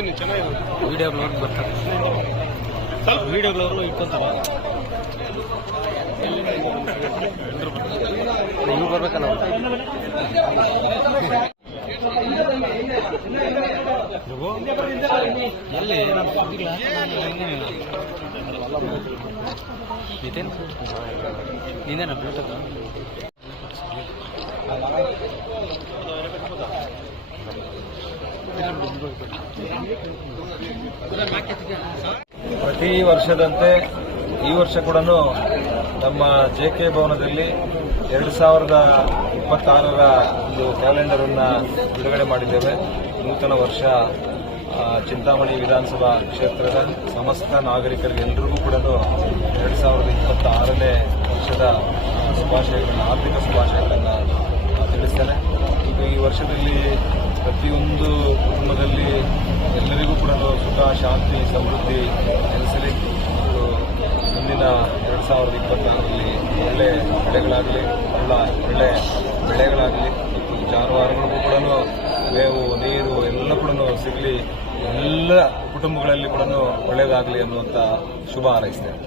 ವಿಡಿಯೋಗಳು ಬರ್ತಾರೆ. ಸ್ವಲ್ಪ ವಿಡಿಯೋಗಳು ಇಟ್ಕೊಂತಾರೆ. ನೀವು ಬರ್ಬೇಕಲ್ಲ ಎಲ್ಲಿ? ನಿತಿನ್ ನೀನೇನ ಬ್ಲೂಟೂತ್ ಪ್ರತಿ ವರ್ಷದಂತೆ ಈ ವರ್ಷ ಕೂಡ ನಮ್ಮ ಜೆ ಕೆ ಭವನದಲ್ಲಿ ಎರಡು ಸಾವಿರದ ಇಪ್ಪತ್ತಾರರ ಒಂದು ಕ್ಯಾಲೆಂಡರ್ ಅನ್ನ ಬಿಡುಗಡೆ ಮಾಡಿದ್ದೇವೆ. ನೂತನ ವರ್ಷ ಚಿಂತಾಮಣಿ ವಿಧಾನಸಭಾ ಕ್ಷೇತ್ರದ ಸಮಸ್ತ ನಾಗರಿಕರಿಗೆ ಎಲ್ರಿಗೂ ಕೂಡ ಎರಡು ಸಾವಿರದ ಇಪ್ಪತ್ತಾರನೇ ವರ್ಷದ ಶುಭಾಶಯಗಳನ್ನು, ಆರ್ಥಿಕ ತಿಳಿಸ್ತೇನೆ ವರ್ಷದಲ್ಲಿ ಪ್ರತಿಯೊಂದು ಕುಟುಂಬದಲ್ಲಿ ಎಲ್ಲರಿಗೂ ಕೂಡ ಸುಖ, ಶಾಂತಿ, ಸಮೃದ್ಧಿ ನೆಲೆಸಲಿ ಮುಂದಿನ ಎರಡು ಸಾವಿರದ ಇಪ್ಪತ್ತರಲ್ಲಿ ಒಳ್ಳೆ ಬೆಳೆಗಳಾಗಲಿ ಎಲ್ಲ ಒಳ್ಳೆ ಬೆಳೆಗಳಾಗಲಿ, ಮತ್ತು ಜಾನುವಾರುಗಳಿಗೂ ಕೂಡ ಮೇವು, ನೀರು ಎಲ್ಲ ಕೂಡ ಸಿಗಲಿ. ಎಲ್ಲ ಕುಟುಂಬಗಳಲ್ಲಿ ಕೂಡ ಒಳ್ಳೆಯದಾಗಲಿ ಅನ್ನುವಂಥ ಶುಭ ಹಾರೈಸ್ತೇನೆ.